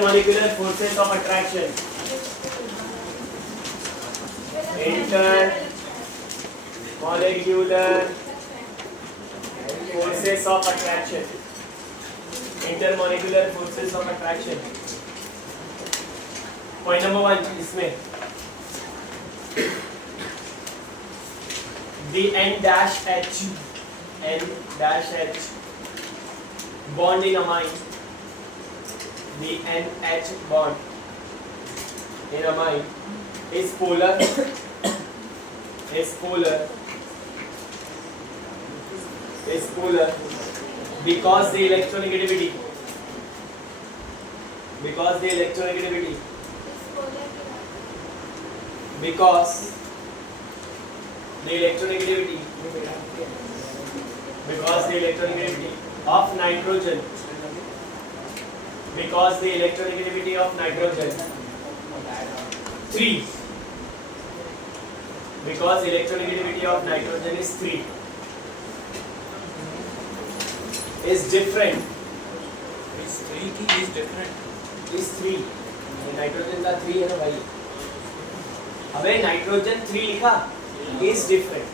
Molecular forces of attraction. Intermolecular forces of attraction. Intermolecular forces of attraction. Point number 1 इसमें the N dash H bond in amine. The NH bond in amine is polar because the electronegativity because the electronegativity of nitrogen because the electronegativity of nitrogen 3 because electronegativity of nitrogen is 3 is different is 3 की is different is 3 नाइट्रोजन का 3 है ना भाई अबे नाइट्रोजन 3 लिखा is different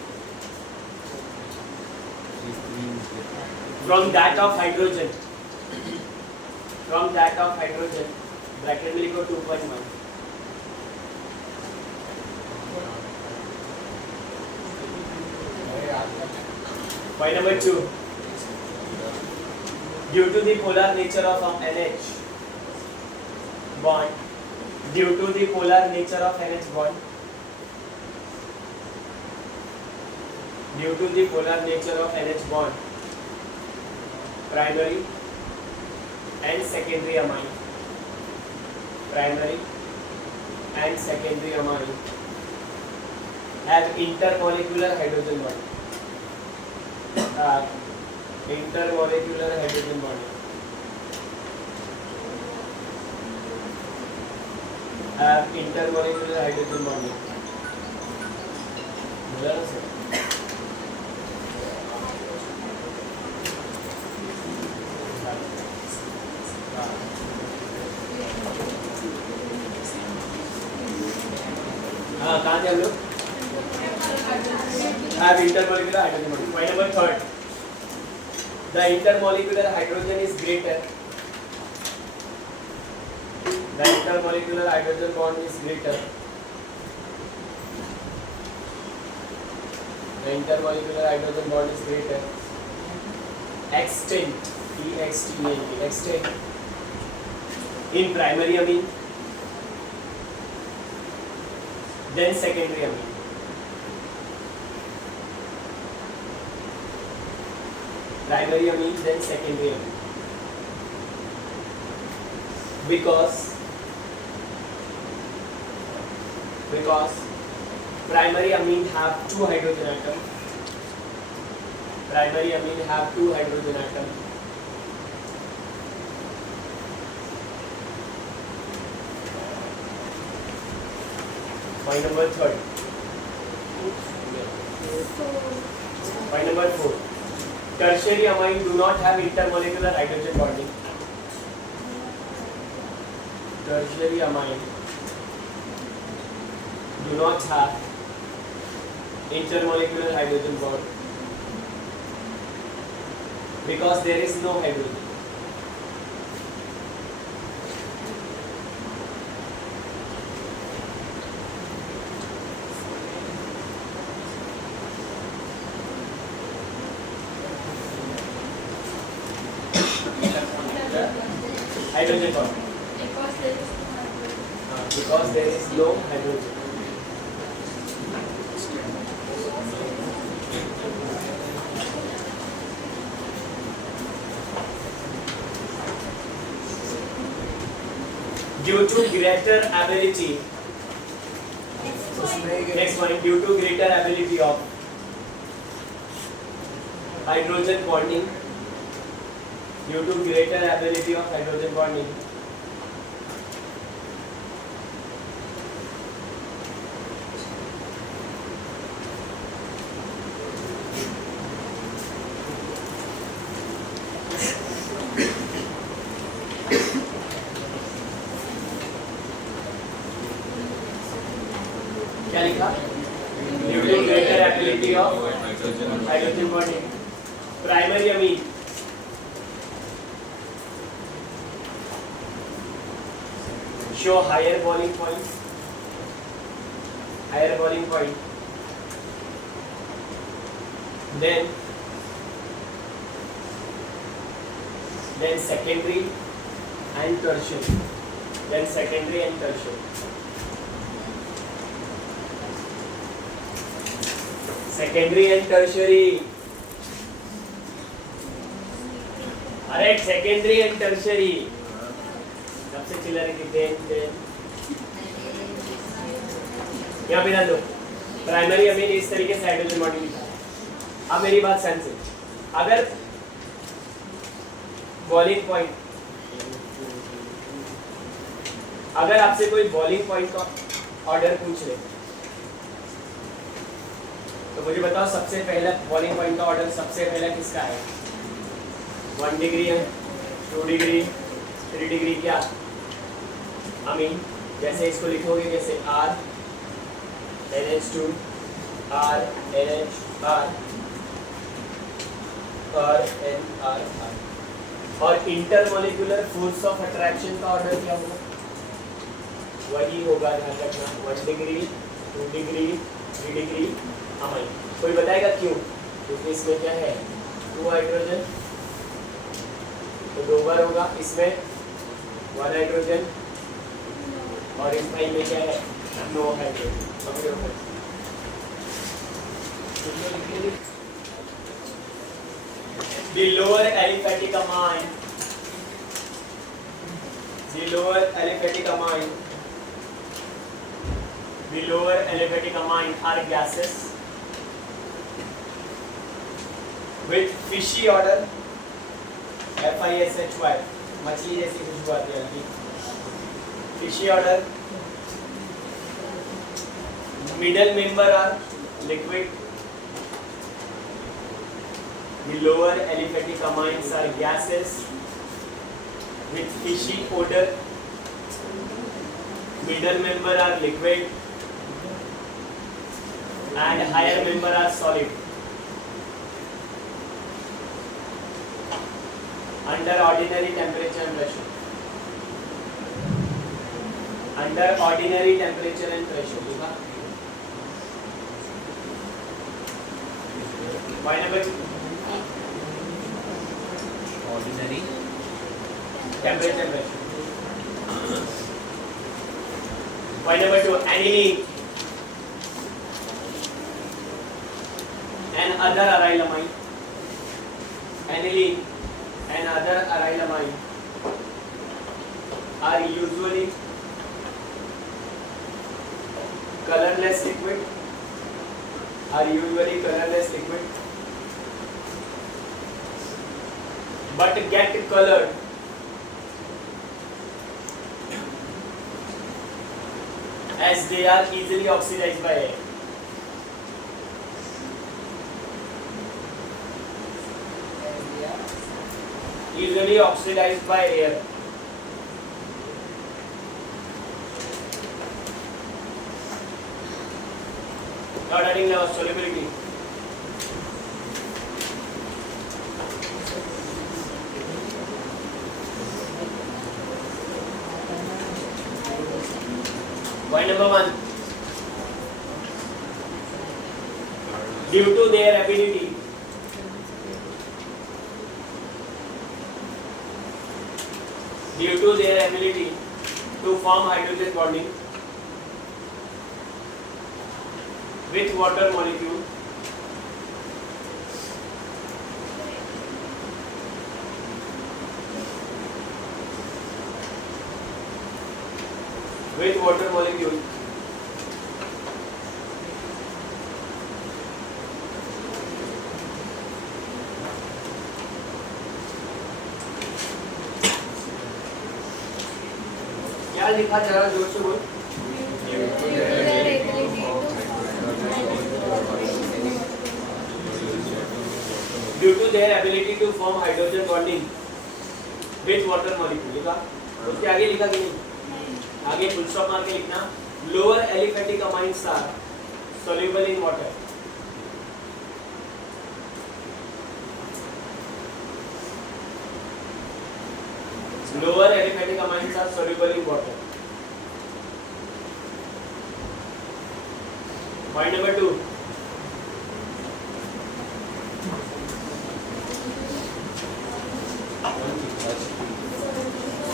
from that of hydrogen bracket में लिखो 2.1 point number 2 due to the polar nature of NH bond primary and secondary amine have intermolecular hydrogen bond बोला ना सर हाँ कहाँ थे हम लोग have intermolecular hydrogen bond. Point number 3 the intermolecular hydrogen is greater the intermolecular hydrogen bond is greater extent extent in primary amine then secondary amine then secondary amine because primary amine have two hydrogen atoms point number 3 point number 4 tertiary amine do not have intermolecular hydrogen bonding because there is no hydrogen hydrogen bond because there is no hydrogen due to greater ability next one due to greater ability of hydrogen bonding क्या लिखा? Due to greater ability of hydrogen bonding. Primary amine show higher boiling point. Then secondary and tertiary. Secondary and tertiary. अरे secondary and tertiary. सबसे चिल्ला रहे कितने यहाँ पे डाल दो. प्राइमरी अमीन इस तरीके से हाइड्रोजन बॉन्डिंग लिखा है. अब मेरी बात ध्यान से, अगर बॉइलिंग पॉइंट, अगर आपसे कोई बॉइलिंग पॉइंट का ऑर्डर पूछ ले तो मुझे बताओ सबसे पहला बॉइलिंग पॉइंट का ऑर्डर सबसे पहला किसका है? 1 डिग्री है, 2 डिग्री, 3 डिग्री. क्या अमीन? जैसे इसको लिखोगे कैसे? R NH2 R NH R R N R R. और इंटरमोलिकुलर फोर्स ऑफ अट्रैक्शन का ऑर्डर क्या होगा? वही होगा, ध्यान रखना. 1 डिग्री, 2 डिग्री, 3 डिग्री अमीन. कोई बताएगा क्यों? क्योंकि इसमें क्या है? 2 हाइड्रोजन, तो 2 बार होगा. इसमें 1 हाइड्रोजन और इस भाई में क्या है? 9 हाइड्रोजन. समझो? The lower aliphatic amine, the lower aliphatic amine are gases with fishy odor. FISHY, मछली जैसी खुशबू आती है. Fishy odor. Middle member are liquid. The lower aliphatic amines are gases with fishy odor. Middle member are liquid and higher member are solid. Under ordinary temperature and pressure. Under ordinary temperature and pressure. Point number 2. Ordinary temperature and pressure. Point number 2. Aniline and other aryl amine. Aniline and other aryl amine are usually colorless liquid. But get colored as they are easily oxidized by air. Easily oxidized by air. Not adding the solubility. Point number 1. Due to their ability to form hydrogen bonding with water molecule, क्या लिखा जरा जोर से बोल. Due to their ability to form hydrogen bonding with water molecule. लिखा. उसके आगे लिखा कि नहीं? आगे फुल स्टॉप मार के लिखना. Lower aliphatic amines are soluble in water. Lower aliphatic amines are soluble in water. Point number 2.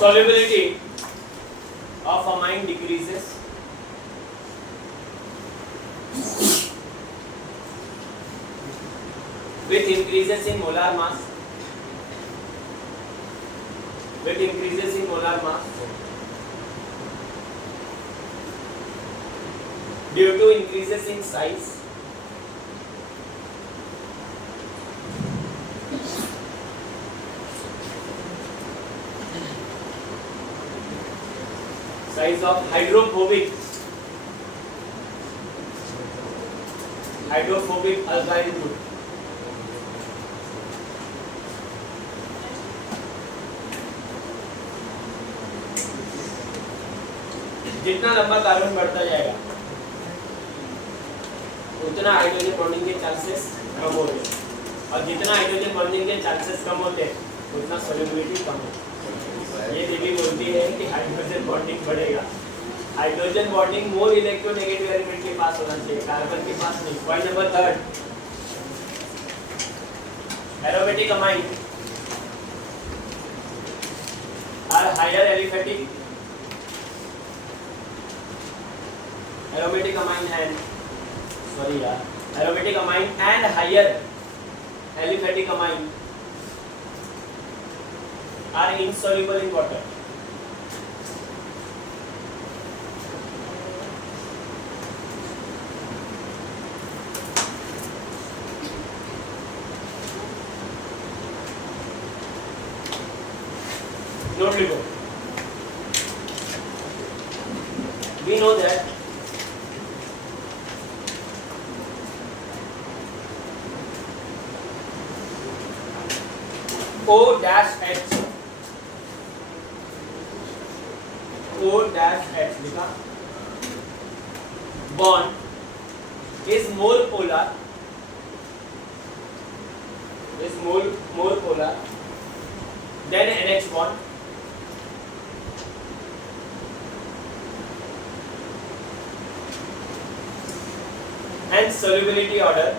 Solubility of amine decreases with increases in molar mass. With increases in molar mass due to increases in size. Size of hydrophobic alkyl group. जितना लंबा कार्बन बढ़ता जाएगा उतना hydrogen bonding के चांसेस कम होते हैं, और जितना हाइड्रोजन बॉन्डिंग के चांसेस कम होते हैं उतना सॉल्युबिलिटी कम होती है। ये दीदी बोलती है कि हाइड्रोजन बॉन्डिंग बढ़ेगा। Hydrogen bonding more electronegative element के पास होना चाहिए, कार्बन के पास नहीं। Point number 3, aromatic amine are higher aliphatic aromatic amine and higher aliphatic amine are insoluble in water. Note लिखो। We know that O-H लिखा bond is more polar than NH bond, and solubility order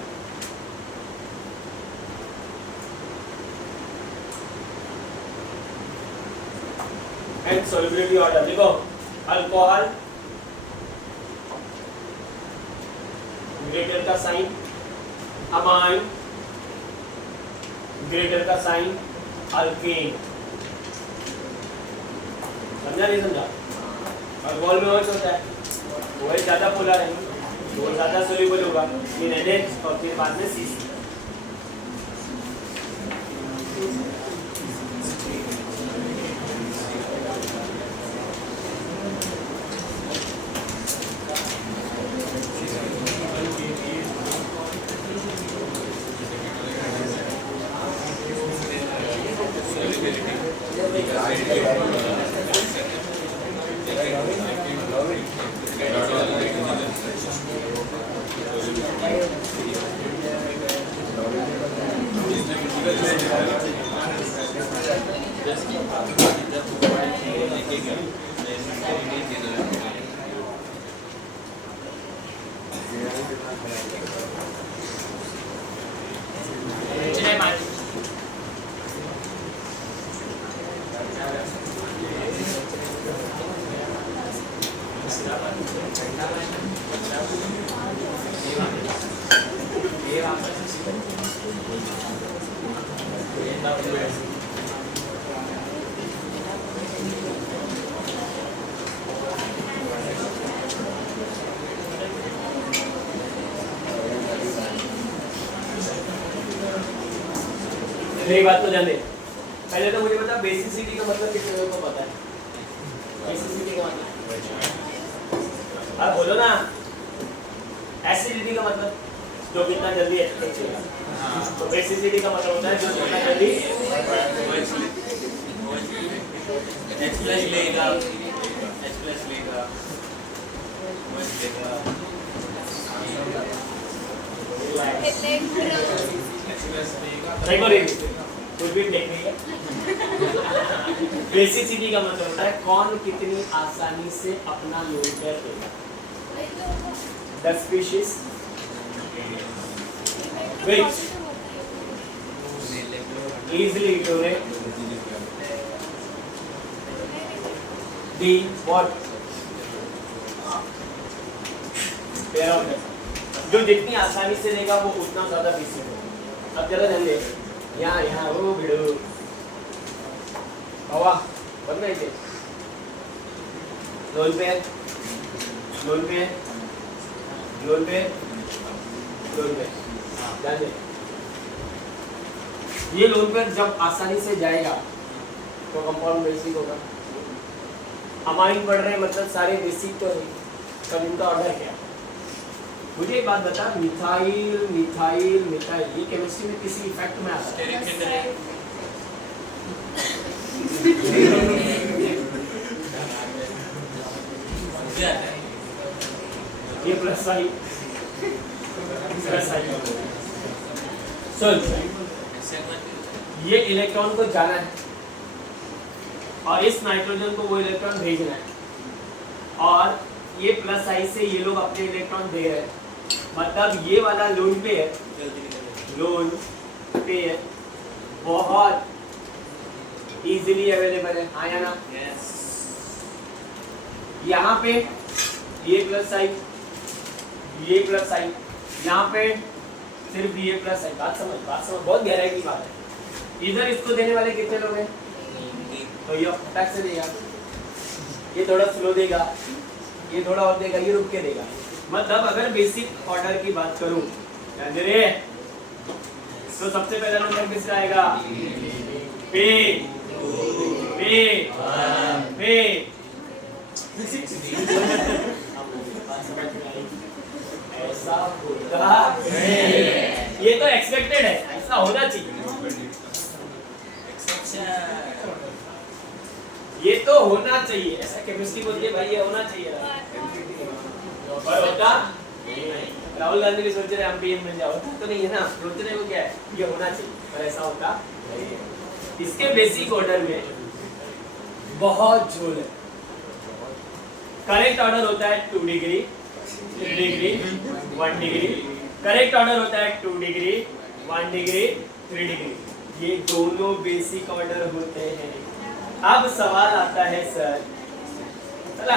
लिखो। Alcohol greater का sign, amine greater का sign, alkane. समझा नहीं समझा? अल्कोहल में OH होता है, OH ज्यादा पोलर है, वो ज्यादा सोल्यूबल होगा, फिर NH और फिर बाद में CC। मेरी बात तो जाने, पहले तो मुझे बता बेसिसिटी का मतलब किस लोगों को पता है? बेसिसिटी का मतलब आप बोलो ना। एसिडिटी का मतलब जो कितना जल्दी एक्सप्रेस होगा, तो बेसिसिटी का मतलब होता है जो कितना जल्दी एक्सप्रेस लेगा, कुछ भी टेक्निक है। बेसिसिटी का मतलब होता है कौन कितनी आसानी से अपना लोड पेयर देगा। The species which easily tolerate the what pair of them, जो जितनी आसानी से देगा वो उतना ज्यादा बेसिक होगा। अब जरा ध्यान दे, यहाँ वो भिड़ो हवा बंद नहीं थे लोन पे ध्यान दे। ये लोन पे जब आसानी से जाएगा तो कंपाउंड बेसिक होगा। अमाइन पढ़ रहे हैं मतलब सारे बेसिक तो है, तब इनका ऑर्डर क्या? मुझे एक बात बता, मिथाइल ये केमिस्ट्री में किसी इफेक्ट में आता है? ये प्लस साइन सुन, ये इलेक्ट्रॉन को जाना है और इस नाइट्रोजन को वो इलेक्ट्रॉन भेजना है, और ये प्लस साइड से ये लोग अपने इलेक्ट्रॉन दे रहे हैं। मतलब ये वाला लोन पेयर बहुत इजीली अवेलेबल है, हाँ या ना? यहाँ पे ये प्लस साइड, यहाँ पे सिर्फ ये प्लस साइड। बात समझ, बहुत गहराई की बात है। इधर इसको देने वाले कितने लोग हैं? तो ये फटाक से देगा, ये थोड़ा स्लो देगा, ये थोड़ा और देगा, ये रुक के देगा। मतलब अगर बेसिक ऑर्डर की बात करूं तो सबसे पहला नंबर किसका आएगा? पे ऐसा होता है, ये तो एक्सपेक्टेड है, ऐसा होना चाहिए, ये तो होना चाहिए। ऐसा केमिस्ट्री बोलती है भाई, ये होना चाहिए। और होता राहुल गांधी भी सोच रहे हम पीएम बन जाओ, तो नहीं है ना, सोच रहे हो क्या है, ये होना चाहिए, पर ऐसा होता नहीं है। इसके बेसिक ऑर्डर में बहुत झोल है। करेक्ट ऑर्डर होता है 2 डिग्री, 3 डिग्री, 1 डिग्री। करेक्ट ऑर्डर होता है 2 डिग्री, 1 डिग्री, 3 डिग्री। ये दोनों बेसिक ऑर्डर होते हैं। अब सवाल आता है सर,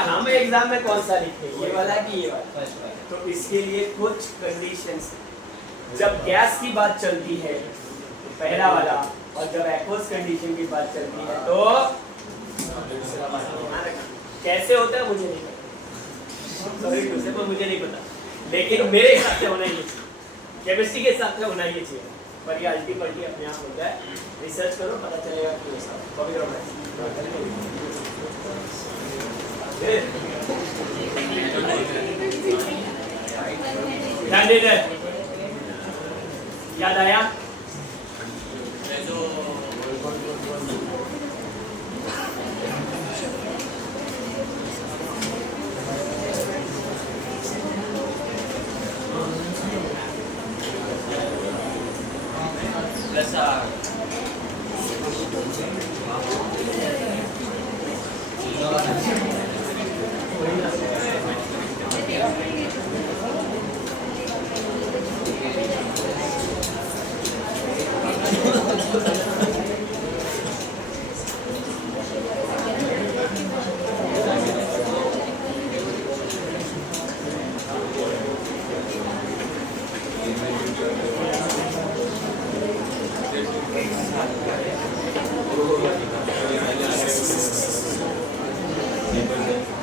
हम एग्जाम में कौन सा लिखे, ये वाला कि ये वाला? तो इसके लिए कुछ कंडीशंस, जब गैस की बात चलती है पहला वाला, और जब एक्वस कंडीशन की बात चलती है तो दूसरा वाला। कैसे होता है मुझे नहीं पता, सॉरी टू से, मुझे नहीं पता, लेकिन मेरे हिसाब से होना ही केमिस्ट्री के हिसाब से होना ही चाहिए। पर ये अल्टीमेटली अपने आप होता है, रिसर्च करो पता चलेगा कि ऐसा कभी करो। ध्यान दे, याद आया?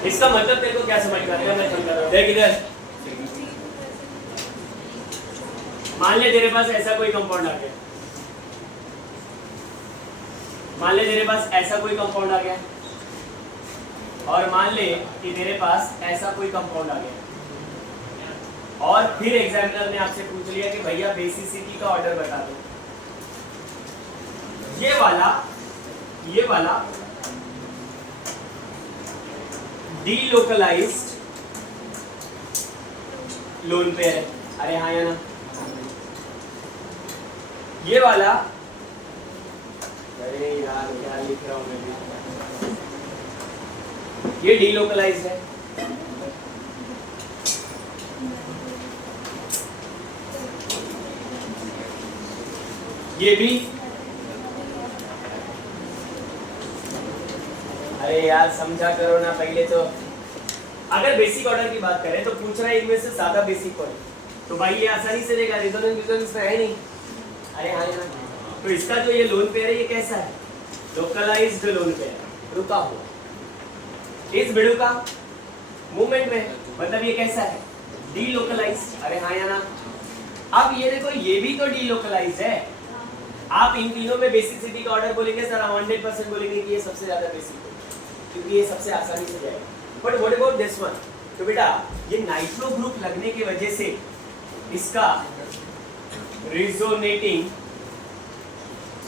इसका मतलब तेरे को क्या समझ में आएगा? मैं समझा रहा हूं, देख इधर। मान ले तेरे पास ऐसा कोई कंपाउंड आ गया, मान ले तेरे पास ऐसा कोई कंपाउंड आ गया, और मान ले कि तेरे पास ऐसा कोई कंपाउंड आ गया, और फिर एग्जामिनर ने आपसे पूछ लिया कि भैया बेसिसिटी का ऑर्डर बता दो। ये वाला डीलोकलाइज्ड लोन पेयर है। अरे हाँ या ना? ये वाला, अरे यार क्या लिख रहा हूँ मैं भी, ये डीलोकलाइज्ड है, ये भी, अरे यार समझा करो ना पहले तो। अगर बेसिक ऑर्डर की बात करें तो पूछ रहा है इनमें से ज्यादा बेसिक कौन है, तो भाई ये आसानी से देगा, रेजोनेंस तो है नहीं। अरे हाँ यार, तो इसका जो ये लोन पेयर है ये कैसा है, लोकलाइज्ड लोन पेयर, रुका हुआ, इस बिडू का मूवमेंट में, मतलब ये कैसा है, डीलोकलाइज्ड। अरे हाँ या ना। अब ये देखो ये भी तो डीलोकलाइज्ड है। आप इन तीनों में बेसिसिटी का ऑर्डर बोलेंगे सर, 100% बोलेंगे कि ये सबसे ज्यादा बेसिक है, क्योंकि ये सबसे आसानी से जाएगा। But what about this one, तो बेटा ये नाइट्रो ग्रुप लगने की वजह से इसका रेजोनेटिंग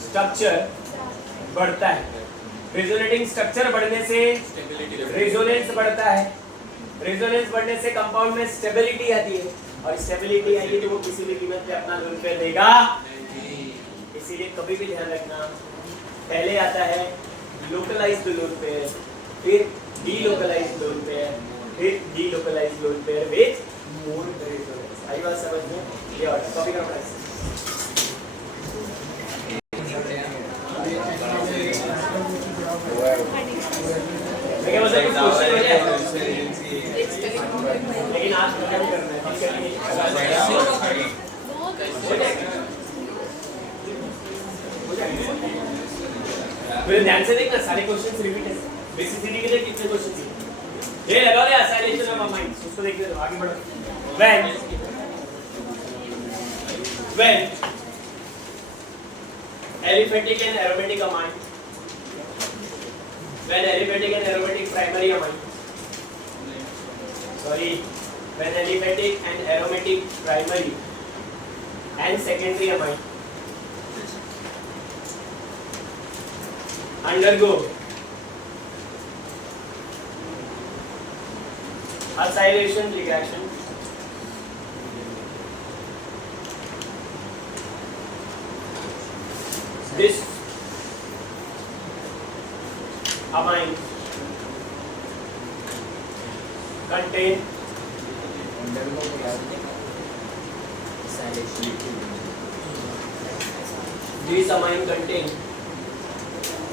स्ट्रक्चर बढ़ता है, रेजोनेटिंग स्ट्रक्चर बढ़ने से रेजोनेंस बढ़ता है, रेजोनेंस बढ़ने से कंपाउंड में स्टेबिलिटी आती है, और स्टेबिलिटी आई तो वो किसी भी कीमत पे अपना लोन पेयर देगा। इसीलिए कभी भी ध्यान रखना, पहले आता है लोकलाइज्ड लोन पेयर, फिर डीलोकलाइज्ड लोन पेयर, फिर delocalised lone pair with more resonance. आई बात समझ में? ये और कॉपी का प्राइस लेकिन वैसे कुछ क्वेश्चन हो जाए, लेकिन आज क्या करना है, फिर ध्यान से देखना, सारे क्वेश्चंस रिपीट है। बेसिसिटी के लिए कितने क्वेश्चन चाहिए, ये लगाओ ले एसाइलेशन ऑफ अमाइन, उसको देखिए आगे बढ़ो। when aliphatic and aromatic amine, when aliphatic and aromatic primary amine, sorry, when aliphatic and aromatic primary and secondary amine undergo acylation reaction, this amine contain these amine contain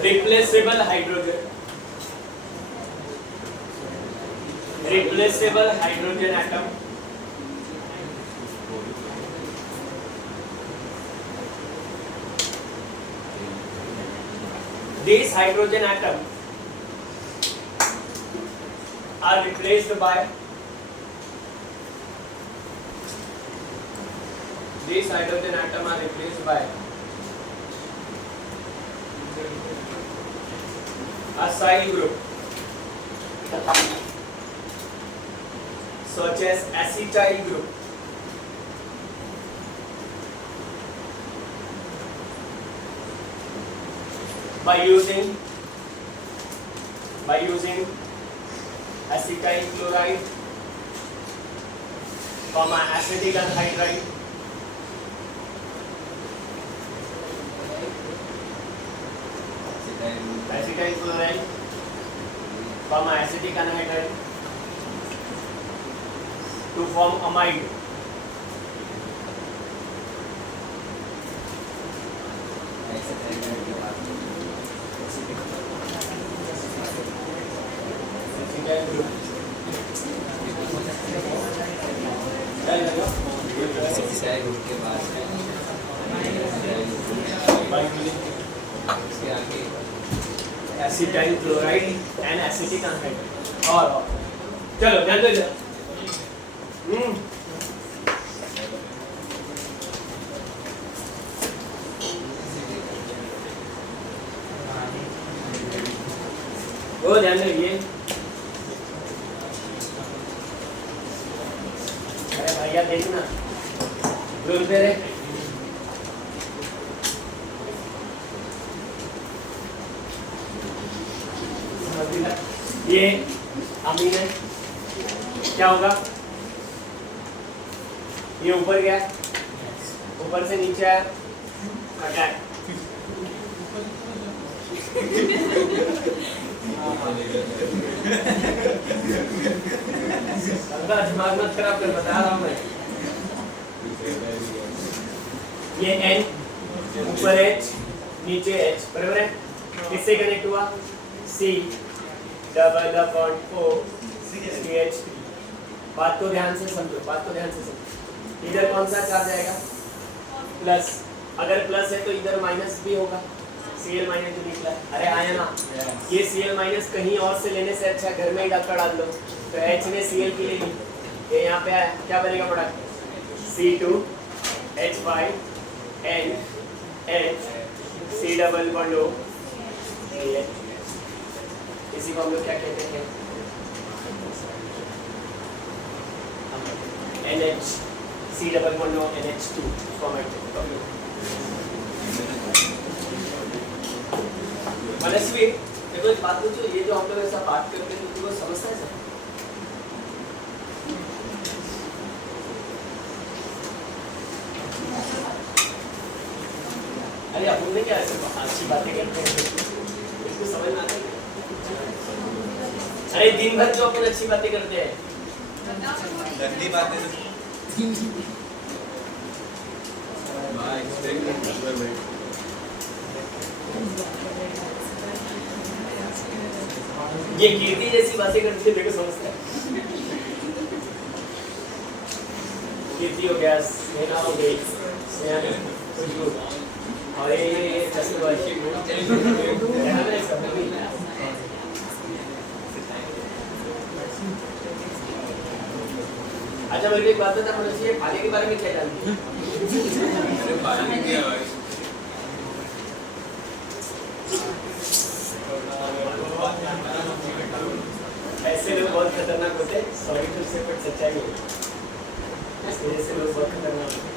replaceable hydrogen, replaceable hydrogen atom, these hydrogen atom are replaced by these hydrogen atom are replaced by acyl group such as acetyl group, by using acetyl chloride, acetic anhydride, acetyl chloride, acetic anhydride to form amide. Acetyl chloride and acetic anhydride. और चलो ध्यान दो इधर। वो ध्यान दो ये। अरे भैया देखना, रोल पे रे। ये अमीन है, क्या होगा, ये ऊपर गया, ऊपर से नीचे आया, अटैक दिमाग मत खराब कर, बता रहा हूँ मैं। ये N ऊपर H नीचे H बराबर है, किससे कनेक्ट हुआ? C double upon O CH3। बात को ध्यान से समझो, बात को ध्यान से समझो। इधर कौन सा चार्ज आएगा? प्लस। अगर प्लस है तो इधर माइनस भी होगा, Cl माइनस जो निकला है। अरे आया ना, ये Cl माइनस कहीं और से लेने से अच्छा घर में ही डॉक्टर डाल दो। तो H ने Cl की ले ली, ये यहाँ पे आया, क्या बनेगा product? C2H5 N H C double bond O। इसी को हम लोग क्या कहते हैं? NH C double bond O NH2 format. Manasvi देखो एक बात पूछो, ये जो हम लोग ऐसा बात करते हैं तो तुमको समझता है सब? अरे अपन ने क्या ऐसे अच्छी बातें करते हैं, इसको समझ में आता है? अरे दिन भर जो अपन अच्छी बातें करते हैं, गंदी बातें ये कीर्ति जैसी बातें करती है, देखो समझता है। कीर्ति हो गया, स्नेहा हो गई, खुशबू, और ये अच्छा मेरे को एक बात बता, मुझे भाले के बारे में क्या जानती है? ऐसे लोग बहुत खतरनाक होते हैं, सॉरी टू से बट सच्चाई है, इस वजह से लोग बहुत खतरनाक होते हैं।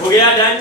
हो गया डन?